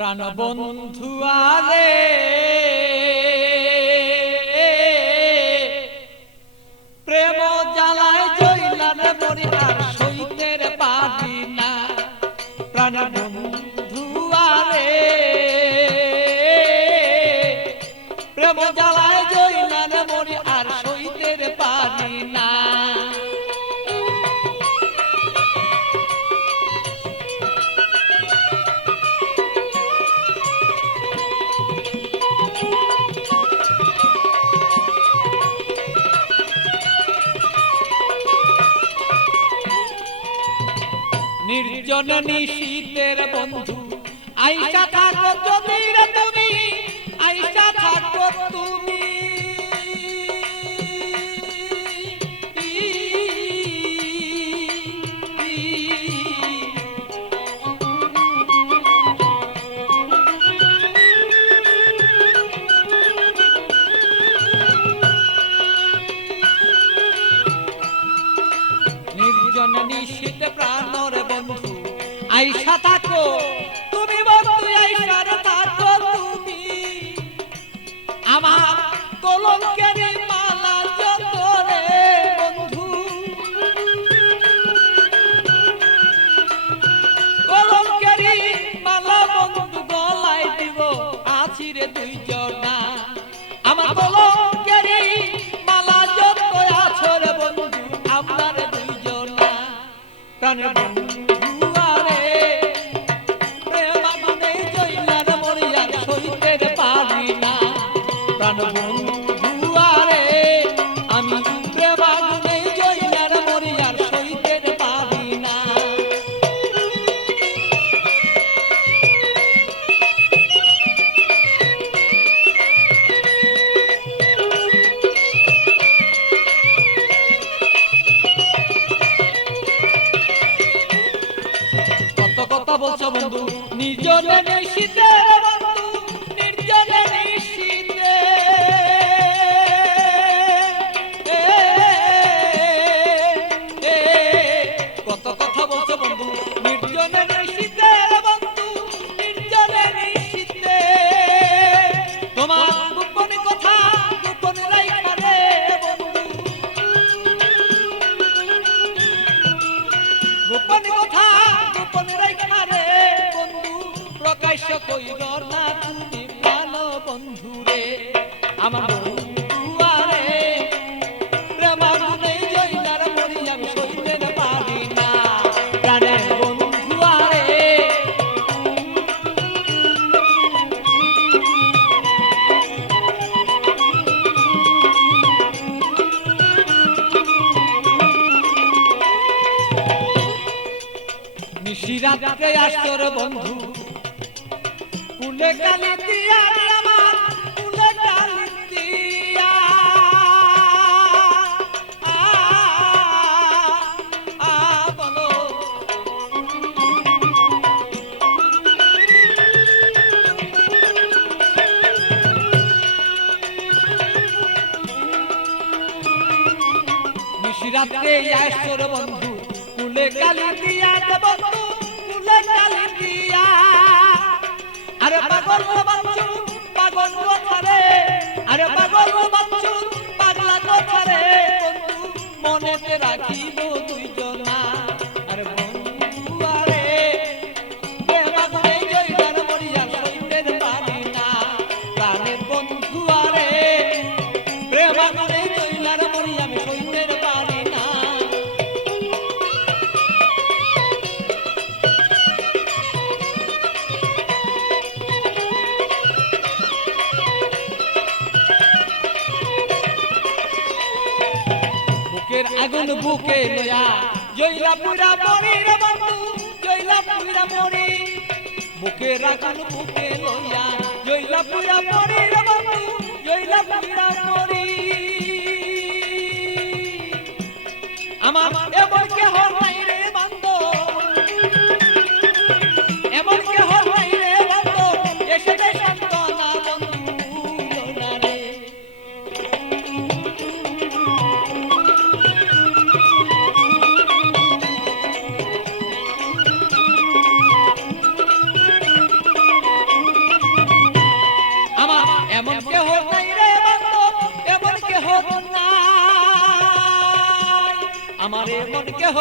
প্রাণ বন্ধু আরে প্রেম জ্বালায় জইলার মরি আর সইতের পারি না। প্রাণ বন্ধু আরে প্রেম জ্বালায় জইলার মরি আর সইতের পারি না। নির্জন নিশীতের বন্ধু আইসা থাকো যদি রে তুমি, আইসা থাকো তুমি। নির্জন নিশীতে প্রাণর বন্ধু আইসা থাকো তুমি, বন্ধু আইসা থাকো তুমি। আমার কলঙ্কের মালা যত রে বন্ধু, কলঙ্কের মালা বন্ধু গলায় দিব আছি রে দুইজনা। আমার কলঙ্কের মালা যত আছো রে বন্ধু আমরা রে দুইজনা। প্রাণের বন্ধু আরে প্রেম আগুনে জইলার মরি আর সইতে পারি না। প্রাণ বন্ধু আরে আমি প্রেম আগুনে জইলার মরি আর সইতে পারি না। কত কথা বলছো বন্ধু নির্জনে নিশীতে বন্ধু, নির্জনে নিশীতে কত কথা বলছো বন্ধু নির্জনে নিশীতে বন্ধু, নির্জনে নিশীতে। তোমার গোপন কথা গোপন রাইখা রে বন্ধু, গোপন কথা গোপন রাইখা রে বন্ধু প্রকাশ্য কইর না তুমি প্রাণ বন্ধু রে। আমার বন্ধু আরে প্রেম আগুনে জইলার মরি আমি সইতে পারি না। প্রাণের বন্ধু আরে নিশিরাতে আসর বন্ধু কুলে কালি দিয়া রে আমার কুলে কালি দিয়া। বলো নিশিরাতে আসর বন্ধু কুলে কালি দিয়া রে বন্ধু কুলে কালি দিয়া। আরে পাগল বাচ্চু পাগল কথা রে, আরে পাগল বাচ্চু পাগলা কথা রে বন্ধু মনেতে রাখিব দুইজনা। আরে বন্ধু আরে প্রেম আগুনে জইলার মরি আর সইতে পারি না। প্রাণের বন্ধু আরে প্রেম আগুনে জইলার মরি আমি সইতে পারি না। বুকের আগুন বুকে লয়া জইলা পুরা মরি রে বন্ধু, জইলা পুরা মরি। বুকের আগুন বুকে লয়া জইলা পুরা মরি রে বন্ধু, জইলা পুরা মরি। আমার এমন কেহ নাই রে বন্ধু, এমন কেহ নাই রে বন্ধু এসে দে সান্তনা বন্ধু না রে। নাই আমার মন কেহ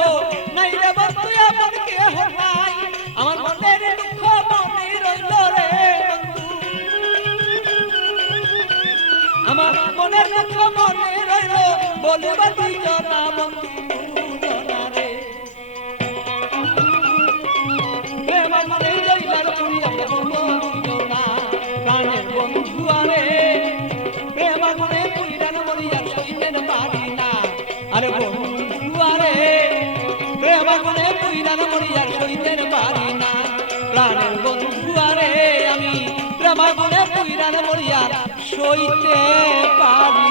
নাই রে বন্ধু এমন কেহ নাই আমার মনের দুঃখ মনে রইল রে বন্ধু আমার মনের দুঃখ মনে রইল বলিবা তুই জনা বন্ধু জনা রে প্রেম মনে জইলার পুরিয়া বন্ধু জনা প্রাণের বন্ধু আরে প্রেম মনে পুইরান মরিয়া সইতেন পারি না আরে বন্ধু আরে প্রেম মনে পুইরান মরিয়া সইতেন পারি না প্রাণের বন্ধু আরে আমি প্রেম মনে পুইরান মরিয়া সইতে পারি